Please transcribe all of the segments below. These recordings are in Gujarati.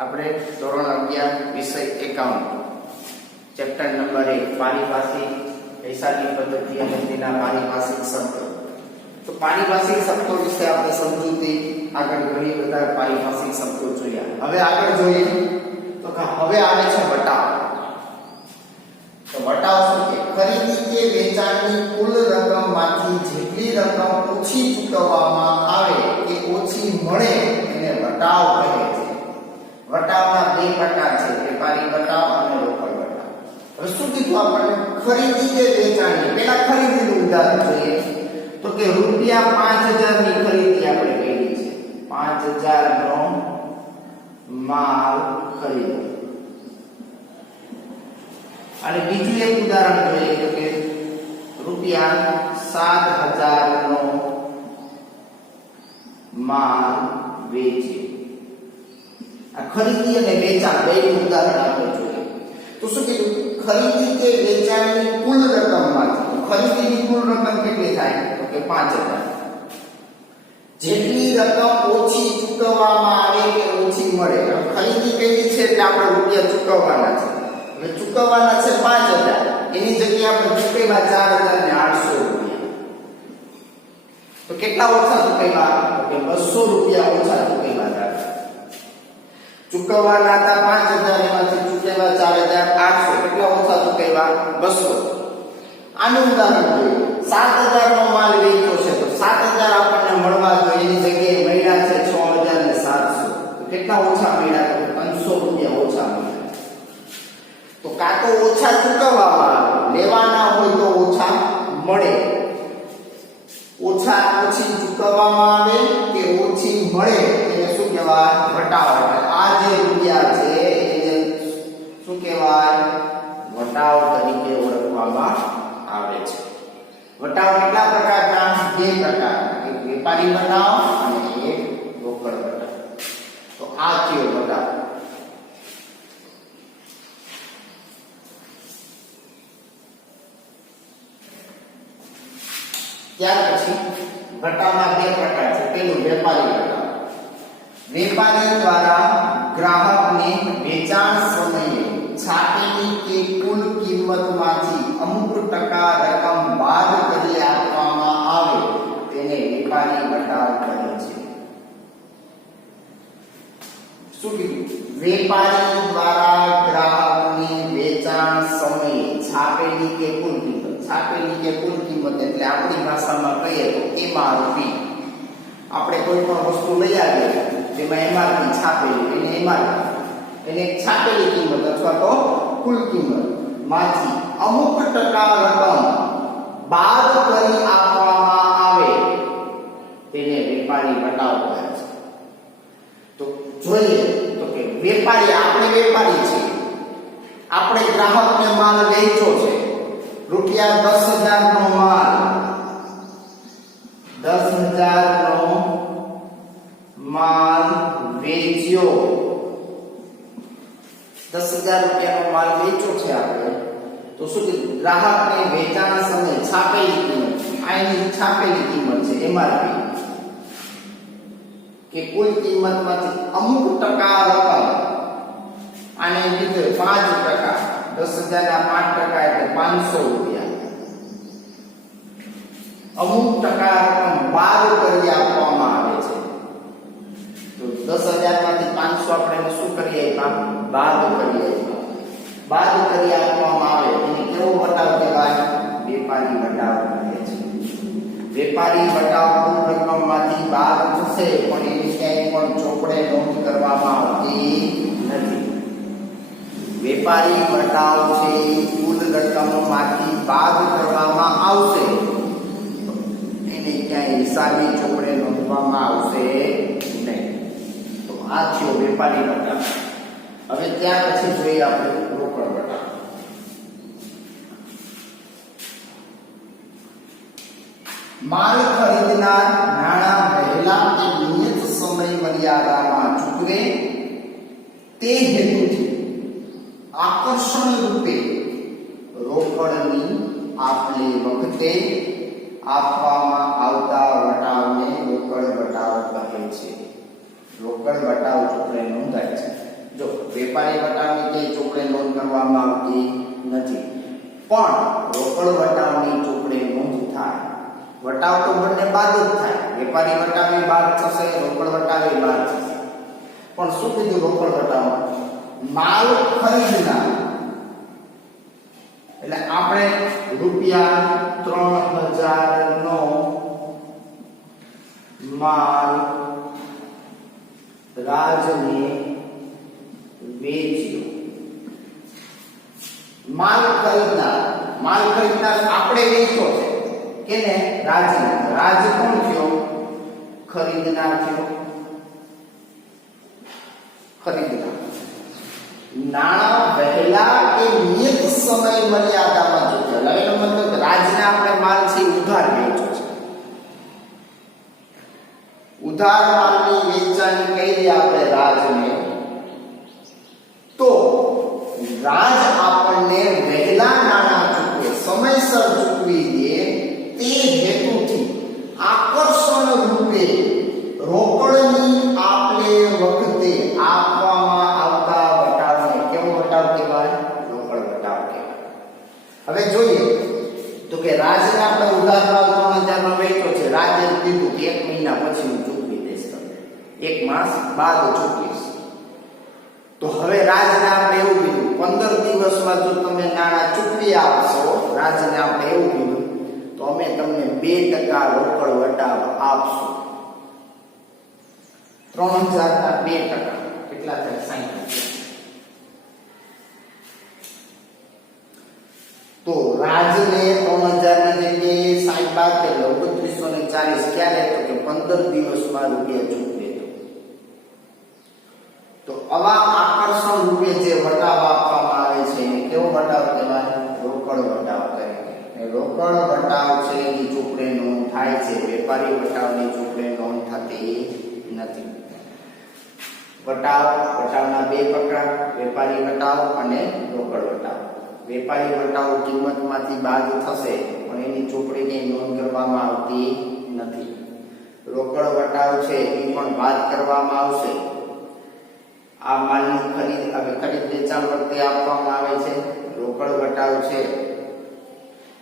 આપણે ધોરણ 11 વિષય એકાઉન્ટ ચેપ્ટર નંબર 1 પારિભાષિક હિસાબી પદ્ધતિ અને તેના પારિભાષિક શબ્દો. તો પારિભાષિક શબ્દો વિશે આપણે સમજૂતી આગળ ઘણી બધા પારિભાષિક શબ્દો જોયા. હવે આગળ જોઈએ તો હવે આવે છે વટાવ. તો વટાવ શું છે? ખરીદી કે વેચાણની કુલ રકમમાંથી જેટલી રકમ ઓછી ચૂકવવામાં આવે કે ઓછી મળે એને વટાવ કહે છે. વટાવના બે પ્રકાર છે, વેપારી વટાવ અને રોકડ વટાવ. હવે શું કીધું આપણને? ખરીદી કે વેચાણની. પહેલા ખરીદીનું ઉદાહરણ જોઈએ તો કે રૂપિયા 5000 ની ખરીદી આપણે કરી છે. 5000 નો માલ ખરીદ્યો. અને બીજું એક ઉદાહરણ જોઈએ તો કે રૂપિયા 7000 નો માલ વેચ્યો. આ ખરીદી અને વેચાણ બેનું ઉદાહરણ આપણે જોઈએ. તો શું કીધું? ખરીદી કે વેચાણની કુલ રકમમાંથી ખરીદીની કુલ રકમ કેટલી થાય? તો કે 5000. જેટલી રકમ ઓછી ચૂકવવામાં આવે કે ઓછી મળે. ખરીદી કરી છે એટલે આપણે રૂપિયા ચૂકવવાના છે. હવે ચૂકવવાના છે 5000, એની જગ્યાએ આપણે ચૂકવ્યા 4800 રૂપિયા. તો કેટલા ઓછા ચૂકવ્યા? તો કે 200 રૂપિયા ઓછા ચૂકવ્યા. ચૂકવવાના હતા 5000, એમાંથી ચૂકવ્યા 4800. કેટલા ઓછા ચૂકવ્યા? 200. આનું ઉદાહરણ જોઈએ. 7000 નો માલ વેચ્યો છે તો 7000 આપણને મળવા જોઈએ, એની જગ્યાએ મળ્યા છે 6700. તો કેટલા ઓછા મળ્યા? તો 500 રૂપિયા ઓછા મળ્યા. તો કાં તો ઓછા ચૂકવવામાં લેવાના હોય તો ઓછા મળે. ઓછી ચૂકવવામાં આવે કે ઓછી મળે એને શું કહેવાય? વટાવ. આ જે રૂપિયા છે એને શું કહેવાય? વટાવ તરીકે ઓળખવામાં આવે છે. વટાવ કેટલા પ્રકારના? બે પ્રકારના. એક વેપારી વટાવ અને એક રોકડ વટાવ. તો આ કયો વટાવ? ત્યાર પછી વટાવના બે પ્રકાર છે. પેલું વેપારી વટાવ. વેપારી દ્વારા ગ્રાહકને વેચાણ સમયે છાપેલી કે કુલ કિંમતમાંથી અમુક ટકા રકમ બાદ કરી આપવામાં આવે તેને વેપારી વટાવ કહે છે. શું કીધું? વેપારી દ્વારા ગ્રાહકને વેચાણ સમયે છાપેલી કે કુલ કિંમત. છાપેલી કે કુલ કિંમત એટલે આપણી ભાષામાં કહીએ તો એમઆરપી. આપણે કોઈ પણ વસ્તુ લઈ આવીએ જેમાં એમઆરપી છાપેલી, એને એમઆરપી, એને છાપેલી કિંમત અથવા તો કુલ કિંમત માંથી અમુક ટકા રકમ બાદ કરી આપવામાં આવે તેને વેપારી વટાવ કહે છે. તો જોઈએ તો કે વેપારી, આપણે વેપારી છીએ, આપણે ગ્રાહકને માલ વેચ્યો છે. રૂપિયા 10000 નો માલ, 10000 નો માલ વેચ્યો. 10000 રૂપિયાનો માલ વેચ્યો છે આપણે. તો શું કીધું? ગ્રાહકને વેચાણ સમયે છાપેલી કિંમત, આની છાપેલી કિંમત છે એમઆરપી, કે કુલ કિંમતમાંથી અમુક ટકા રકમ, આને કીધું 5%. 10000 ના 5% એટલે 500 રૂપિયા. અમુક ટકા રકમ બાદ કરી આપવામાં આવે છે. તો 10000 માંથી 500 આપણે શું કરીએ? બાદ કરીએ. બાદ કરી આપવામાં આવે એને કેવો વટાવ કહેવાય? વેપારી વટાવ કહે છે. વેપારી વટાવ કુલ રકમમાંથી બાદ થશે પણ એની ક્યાંય પણ ચોપડે નોંધ કરવામાં આવતી નથી. વેપારી વટાવ છે કુલ રકમમાંથી બાદ કરવામાં આવશે, એને ક્યાંય હિસાબી ચોપડે નોંધવામાં આવશે નહીં. તો આ થયો વેપારી વટાવ. હવે ત્યાર પછી જોઈએ આપણે રોકડ વટાવ. માલ ખરીદનાર નાણાં વહેલા કે નિયત સમય મર્યાદામાં ચૂકવે તે હેતુથી આકર્ષણ રૂપે રોકડની આપલે વખતે આપવામાં આવતા વટાવને રોકડ વટાવ કહે છે. રોકડ વટાવ ચોપડે નોંધાય છે. વેપારી વટાવની કે ચોપડે નોંધ કરવામાં આવતી નથી, પણ રોકડ વટાવની ચોપડે નોંધ થાય. વટાવ તો બંને બાદ જ થાય, વેપારી વટાવી બાદ થશે, રોકડ વટાવી બાદ થશે. પણ શું કીધું રોકડ વટાવમાં? માલ ખરીદનાર, એટલે આપણે રૂપિયા 3000 નો માલ રાજને વેચ્યો. માલ ખરીદનાર આપણે વેચ્યો છે કેને? રાજને. રાજ કોણ થયો? ખરીદનાર થયો. ખરીદનાર. નાણાં વહેલા કે નિયત સમય મર્યાદામાં ચૂકવેલા. એનો મતલબ રાજને આપણે માલ છે ઉધાર વેચ્યો છે. ઉધાર માલની વેચાણ કરી આપણે રાજને, તો રાજ આપણને વહેલા નાણાં ચૂકવે, સમયસર ચૂકવી દે, તે હેતુથી આકર્ષણ રૂપે રોકડની આપલે વખતે આપવામાં આવતા વટાવને કેવો વટાવ કહેવાય? રોકડ વટાવ કહેવાય. હવે જોઈએ તો કે રાજને આપણે ઉધાર માલ 3000 માં વેચ્યો છે. રાજે કીધું કે 1 મહિના પછી હું ચૂકવી દઈશ, તમને 1 માસ બાદ ચૂકવીશ. તો હવે રાજને આપણે એવું કીધું 15 દિવસમાં જો તમે નાણાં ચૂકવી આપશો, રાજને આપણે એવું કીધું, તો અમે તમને 2% રોકડ વટાવ આપશું. 3000 ના 2% કેટલા થાય? 60. તો રાજને 3000 ની જગ્યાએ 60 બાદ એટલે 2940 ક્યારે? તો કે 15 દિવસમાં રૂપિયા ચૂકવે. તો આવા આકર્ષણ રૂપે જે વટાવ આપવામાં આવે છે કેવો વટાવ કહેવાય? રોકડ વટાવ કહેવાય. રોકડ વટાવ છે એની ચોપડે નોંધ થાય છે, વેપારી વટાવની ચોપડે નોંધ થતી નથી. વટાવના 2 પ્રકાર, વેપારી વટાવ અને રોકડ વટાવ. વેપારી વટાવ કિંમતમાંથી બાદ થશે પણ એની ચોપડીની નોંધ કરવામાં આવતી નથી. રોકડ વટાવ છે એ પણ બાદ કરવામાં આવશે. આ માલની ખરીદ વેચાણ વખતે આપવામાં આવે છે. રોકડ વટાવ છે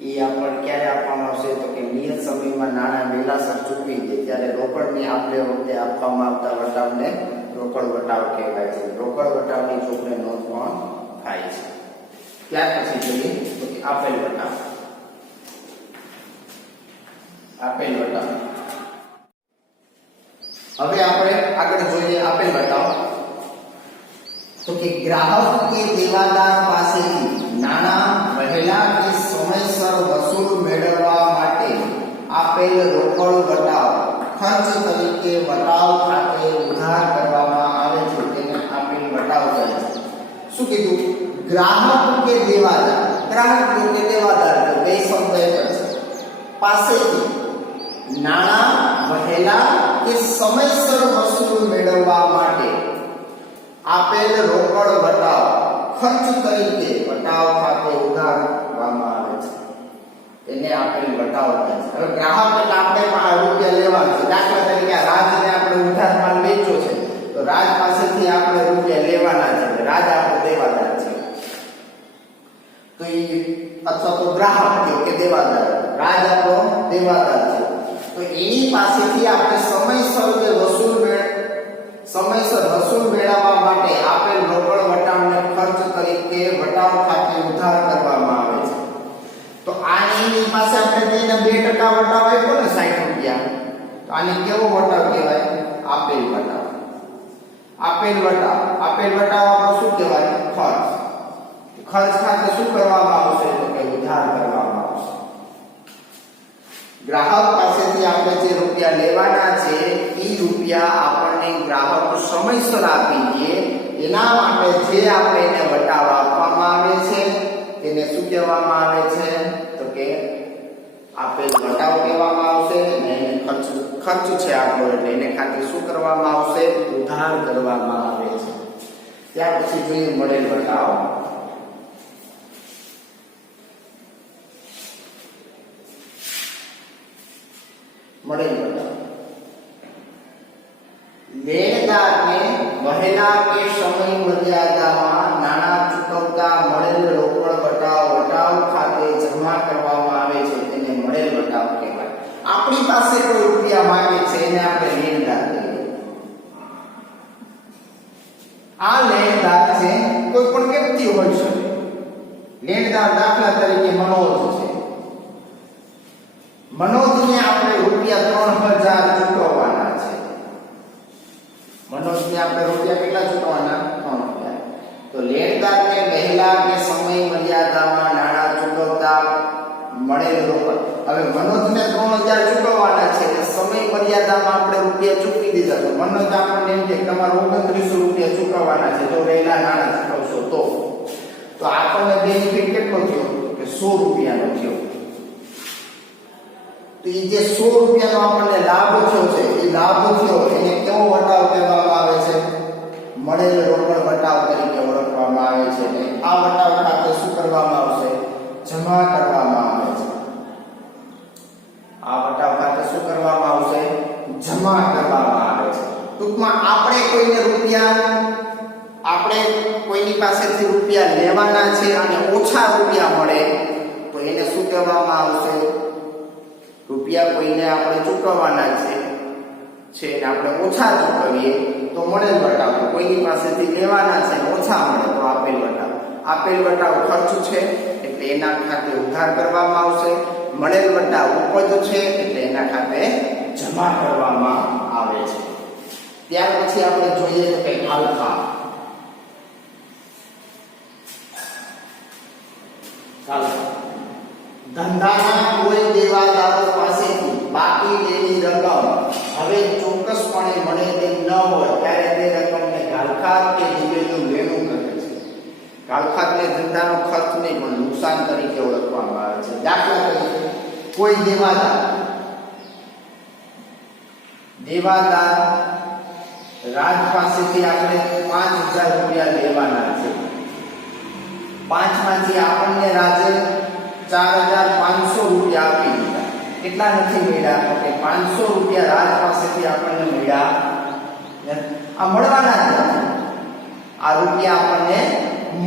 એ આપણને ક્યારે આપવામાં આવશે? તો કે નિયત સમયમાં નાણાં વેલાસર ચૂકવી દે ત્યારે રોકડની આપલે વખતે આપવામાં આવતા વટાવને રોકડ વટાવ કહેવાય છે. રોકડ વટાવની ચોપડે નોંધ પણ થાય છે. ત્યાર પછી જોઈએ તો કે આપેલ વટાવ. આપેલ વટાવ. હવે આપણે આગળ જોઈએ આપેલ વટાવ. તો કે ગ્રાહક કે દેવાદાર પાસેથી નાણાં વહેલા કે સમયસર વસૂલ મેળવવા માટે આપેલ રોકડ વટાવ ખર્ચ તરીકે વટાવ ખાતે ઉધાર કરવામાં આવે છે, તેને આપેલ વટાવ કહે છે. શું કીધું? ગ્રાહક કે દેવાદાર. ગ્રાહક કે દેવાદાર બે શબ્દ એક જ છે. પાસેથી નાણાં વહેલા કે સમયસર વસૂલ મેળવવા માટે આપેલ રોકડ વટાવ ખર્ચ તરીકે વટાવ ખાતે ઉધાર કરવામાં આવે છે, તેને આપેલ વટાવ કહે છે. હવે ગ્રાહક એટલે આપણે રૂપિયા લેવાના છે. દાખલા તરીકે રાજને આપણે ઉધાર માલ વેચ્યો છે, તો રાજ પાસેથી આપણે રૂપિયા લેવાના છે, રાજ આપણો દેવાદાર છે. તો એ અથવા તો ગ્રાહક થયો કે દેવાદાર, રાજ આપણો દેવાદાર છે. તો એની પાસેથી આપણે સમયસર વસૂલ મેળવવા માટે આપેલ રોકડ વટાવને ખર્ચ તરીકે વટાવ ખાતે ઉધાર કરવામાં આવે છે. તો આની પાસે આપણે તેને 2% વટાવ આપ્યો ને 60 રૂપિયા, તો આને કેવો વટાવ કહેવાય? આપેલ વટાવ. આપેલ વટાવ આપણો શું કહેવાય? ખર્ચ. ખર્ચ ખાતે શું કરવામાં આવશે? તો કે ઉધાર કરવામાં આવશે. ગ્રાહક પાસેથી આપણે જે રૂપિયા લેવાના છે એ રૂપિયા આપણને ગ્રાહક સમયસર આપી દે, એના માટે જે આપણે એને વટાવ આપવામાં આવે છે તેને શું કહેવામાં આવે છે? તો કે આપેલ વટાવ કહેવામાં આવશે. અને એને ખર્ચ છે આપણો, એટલે એને ખાતે શું કરવામાં આવશે? ઉધાર કરવામાં આવે છે. ત્યાર પછી જોઈએ મળેલ વટાવ. મળેલ વટાવ. લેણદારને વહેલા કે સમય મર્યાદામાં આ લેણદાર છે કોઈ પણ વ્યક્તિ હોઈ શકે. લેણદાર દાખલા તરીકે મનોજ છે. મનોજને આપણે રૂપિયા 3000 ચૂકવવાના છે. મનોજને આપણે રૂપિયા કેટલા ચૂકવવાના? 3000. તો લેણદારને વહેલા કે સમય મર્યાદામાં નાણાં ચૂકવતા મળેલ રોકડ. હવે મનોજને 3000 ચૂકવવાના છે એટલે સમય મર્યાદામાં આપણે રૂપિયા ચૂકવી દીધા. તો મનોજ આપણને એમ કે તમારે 2900 રૂપિયા ચૂકવવાના છે જો વહેલા નાણાં ચૂકવશો તો આપણને બેનિફિટ કેટલો થયો? કે 100 રૂપિયાનો થયો. તો એ જે 100 રૂપિયાનો આપણને લાભ થયો છે એ લાભ થયો એને કેવો વટાવ કહેવામાં આવે છે? મળેલ રોકડ વટાવ તરીકે ઓળખવામાં આવે છે. અને આ વટાવ ખાતે શું કરવામાં આવશે? જમા કરવામાં આવે છે. આ વટાવ ખાતે શું કરવામાં આવશે? જમા કરવામાં આવે છે. ટૂંકમાં આપણે કોઈની પાસેથી રૂપિયા લેવાના છે અને ઓછા રૂપિયા મળે તો એને શું કહેવામાં આવશે? રૂપિયા કોઈને આપણે ચૂકવવાના છે ને આપણે ઓછા ચૂકવીએ તો મળેલ વટાવ. કોઈની પાસેથી લેવાના છે ઓછા મળે તો આપેલ વટાવ. આપેલ વટાવ ખર્ચ છે એટલે એના ખાતે ઉધાર કરવામાં આવશે. મળેલ વટાવ ઉપજ છે એટલે એના ખાતે જમા કરવામાં આવે છે. ત્યાર પછી આપણે જોઈએ તો કે ખાલફા. ધંધાના કોઈ દેવાદારો પાસેથી બાકી લેવી રકમ હવે ચોક્કસપણે મળેલી ન હોય ત્યારે તે રકમને ઘાલખાત કે દિવેલું લેણું કહે છે. ઘાલખાતને ધંધાનો ખર્ચ નહીં પણ નુકસાન તરીકે ઓળખવામાં આવે છે. દાખલા તરીકે કોઈ દેવાદાર રાજ પાસેથી આપણે 5000 રૂપિયા લેવાના છે. 5 માંથી આપણને રાજે 4500 રૂપિયા આપી દીધા. કેટલા નથી મળ્યા? કે 500 રૂપિયા રાજ પાસેથી આપણને મળ્યા. આ મળવાના જ નથી. આ રૂપિયા આપણને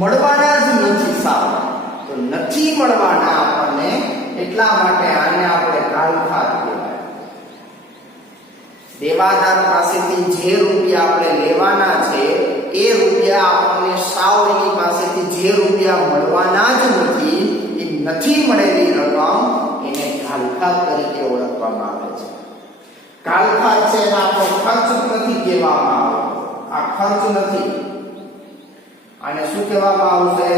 મળવાના જ નથી. સાવ તો નથી મળવાના આપણને એટલા માટે આને આપણે ઘાલખાત કહેવાય. દેવાદાર પાસેથી જે રૂપિયા આપણે લેવાના છે એ રૂપિયા આપણને સાવ એની પાસેથી જે રૂપિયા મળવાના જ નથી મળેલી રકમ એને ઘાલખાત તરીકે ઓળખવામાં આવે છે. ઘાલખાત છે એને આપણો ખર્ચ નથી કહેવામાં આવે. આ ખર્ચ નથી. આને શું કહેવામાં આવશે?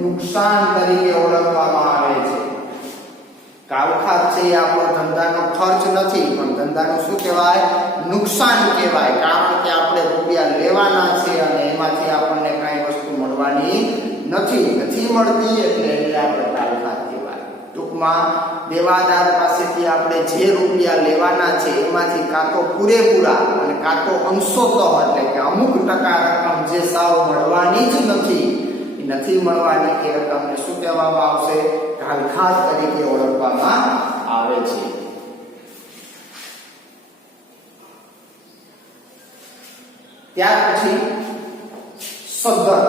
નુકસાન તરીકે ઓળખવામાં આવે છે. ઘાલખાત છે એ આપણો ધંધાનો ખર્ચ નથી પણ ધંધાનું શું કહેવાય? નુકસાન કહેવાય. કારણ કે આપણે રૂપિયા લેવાના છે અને એમાંથી આપણને કાંઈ વસ્તુ મળવાની નથી મળતી એટલે એને આપણે ઘાલખાત કહેવાય. ટૂંકમાં દેવાદાર પાસેથી આપણે જે રૂપિયા લેવાના છે એમાંથી કાં તો પૂરેપૂરા અને કાં તો અંશોતઃ એટલે કે અમુક ટકા રકમ જે સાવ મળવાની જ નથી મળવાની એ રકમને શું કહેવામાં આવશે? ઘાલખાત તરીકે ઓળખવામાં આવે છે. ત્યાર પછી સદ્ધર.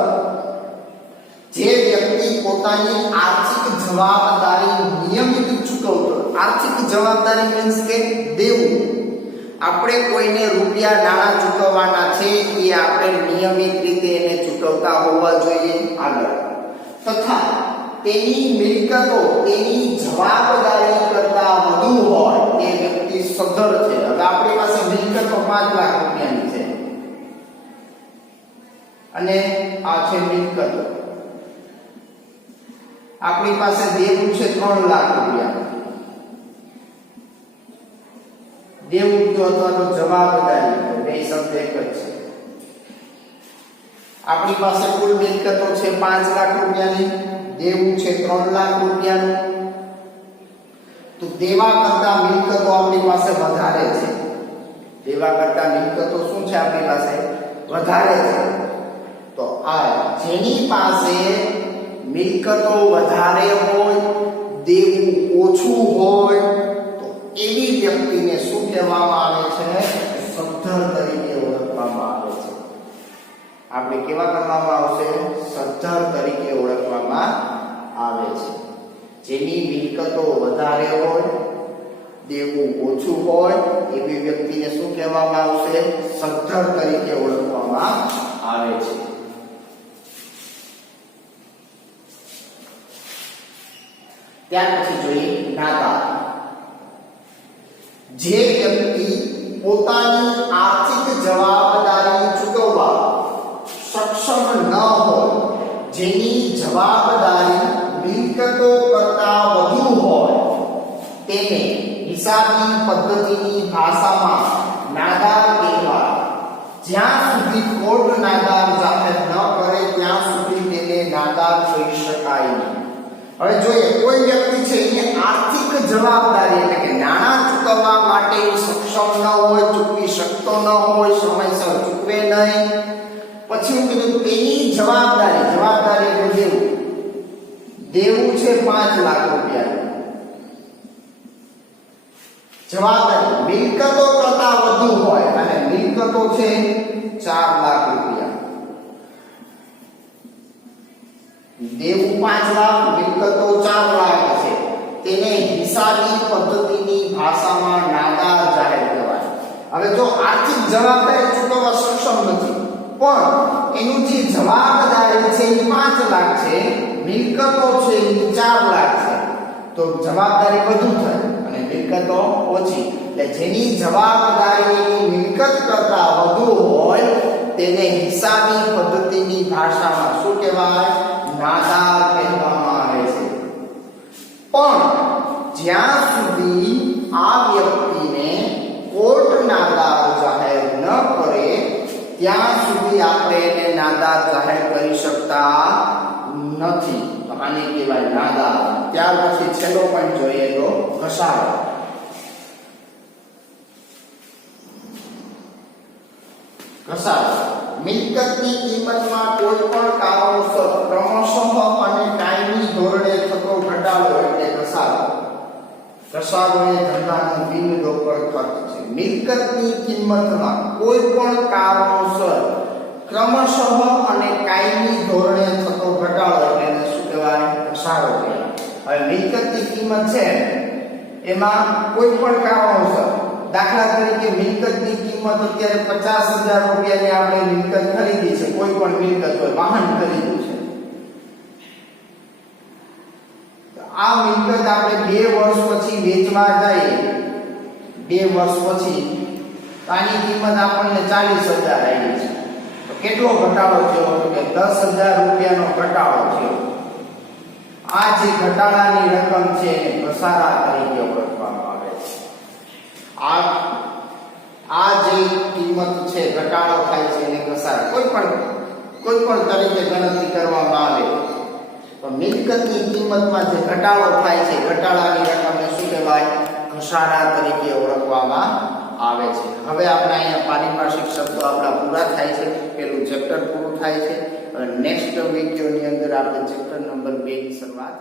જે વ્યક્તિ પોતાની આર્થિક જવાબદારી નિયમિત ચૂકવતો. આર્થિક જવાબદારી મીન્સ કે દેવું. આપણે કોઈને રૂપિયા નાણાં ચૂકવવાના છે એ આપણે નિયમિત રીતે એને ચૂકવતા હોવા જોઈએ. આગળ તથા તેની મિલકતો તેની જવાબદારી કરતા વધુ હોય તે વ્યક્તિ સદ્ધર છે. હવે આપણી પાસે મિલકતો 5 લાખ રૂપિયાની છે અને આ છે મિલકતો. આપણી પાસે દેવું છે 3 લાખ રૂપિયા. દેવું અથવા તો જવાબદારી બે શબ્દ એક જ છે. આપણી પાસે કુલ મિલકતો છે 5 લાખ રૂપિયાની. દેવું છે 3 લાખ રૂપિયાનું. તો દેવા કરતા મિલકતો આપણી પાસે વધારે છે. દેવા કરતા મિલકતો શું છે? આપણી પાસે વધારે છે. તો આ જેની પાસે મિલકતો વધારે હોય, દેવું ઓછું હોય તો એવી વ્યક્તિને શું કહેવામાં આવે છે? સદ્ધર તરીકે ઓળખવામાં આવે છે. આપણે કેવા કરવામાં આવશે? સદ્ધર તરીકે ઓળખવામાં આવે છે. જેની મિલકતો વધારે હોય, દેવું ઓછું હોય એવી વ્યક્તિને શું કહેવામાં આવશે? સદ્ધર તરીકે ઓળખવામાં આવે આવે છે. ત્યાર પછી જોઈએ નાદાર. જે વ્યક્તિ પોતાની આર્થિક જવાબદારી ચૂકવવા સક્ષમ ન હોય, જેની જવાબદારી મિલકતો કરતાં વધુ હોય, તેને હિસાબી પદ્ધતિની ભાષામાં નાદાર કહેવાય. જ્યાં સુધી કોર્ટ નાદાર જાહેર ન કરે ત્યાં સુધી તેને નાદાર કહી શકાય નહીં. હવે જોઈએ, કોઈ વ્યક્તિ છે એને આર્થિક જવાબદારી એટલે કે નાણાં ચૂકવવા માટે સક્ષમ ન હોય, ચૂકવી શકતો ન હોય, સમયસર ચૂકવે નહીં. પછી હું કીધું તેની જવાબદારી એટલે દેવું છે 5 લાખ રૂપિયા. જવાબદારી મિલકતો કરતાં વધુ હોય અને મિલકતો છે 4 લાખ રૂપિયા. દેવું 5 લાખ, મિલકતો 4 લાખ છે, તેને હિસાબી પદ્ધતિની ભાષામાં નાદાર જાહેર કહેવાય. હવે જો આર્થિક જવાબદારી ચૂકવવા સક્ષમ નથી, પણ એનું જે જવાબદારી છે એ 5 લાખ છે, મિલકતો છે એ 4 લાખ છે, તો જવાબદારી વધુ થાય અને મિલકતો ઓછી. એટલે જેની જવાબદારી મિલકત કરતાં વધુ હોય તેને હિસાબી પદ્ધતિની ભાષામાં શું કહેવાય? નાદાર કહેવામાં આવે છે. પણ જ્યાં સુધી આ વ્યક્તિને કોર્ટ નાદાર જાહેર ન કરે ત્યાં સુધી આપણે એને નાદાર જાહેર કરી શકતા નથી. તો આને કહેવાય નાદાર. ત્યાર પછી છેલ્લો પોઈન્ટ જોઈએ તો ઘસારો. ઘસારો મિલકતની કિંમતમાં કોઈ પણ કારણોસર ક્રમશઃ અને કાયમી ધોરણે થતો ઘટાડો એટલે ઘસારો. ઘસારો એ ધંધાનો બિનરોકડ ખર્ચ છે. મિલકતની કિંમતમાં કોઈ પણ કારણોસર ક્રમશઃ અને કાયમી ધોરણે થતો ઘટાડો એટલે એને શું કહેવાય? ઘસારો કહેવાય. હવે મિલકતની કિંમત છે એમાં કોઈ પણ કારણોસર, દાખલા તરીકે મિલકતની કિંમત અત્યારે 50,000 રૂપિયાની આપણે મિલકત ખરીદી છે, કોઈ પણ મિલકત હોય, વાહન ખરીદ્યું છે, આ મિલકત આપણે 2 વર્ષ પછી વેચવા જઈએ, 2 વર્ષ પછી આની કિંમત આપણને 40,000 આવી છે, તો કેટલો ઘટાડો થયો? તો કે 10,000 રૂપિયાનો ઘટાડો થયો. આ જે ઘટાડાની રકમ છે એને ઘસારા તરીકે ઓળખવામાં આવે છે. આ જે કિંમત છે, ઘટાડો થાય છે એને ઘસારા કોઈ પણ તરીકે ગણતરી કરવામાં આવે તો મિલકતની કિંમતમાં જે ઘટાડો થાય છે, ઘટાડાની રકમને શું કહેવાય? ઘસારા તરીકે ઓળખવામાં આવે છે. હવે આપણે અહીંયા પારિભાષિક શબ્દો આપણા પૂરા થાય છે, પેલું ચેપ્ટર પૂરું થાય છે. હવે નેક્સ્ટ વિડિયોની અંદર આપણે ચેપ્ટર નંબર 2 ની શરૂઆત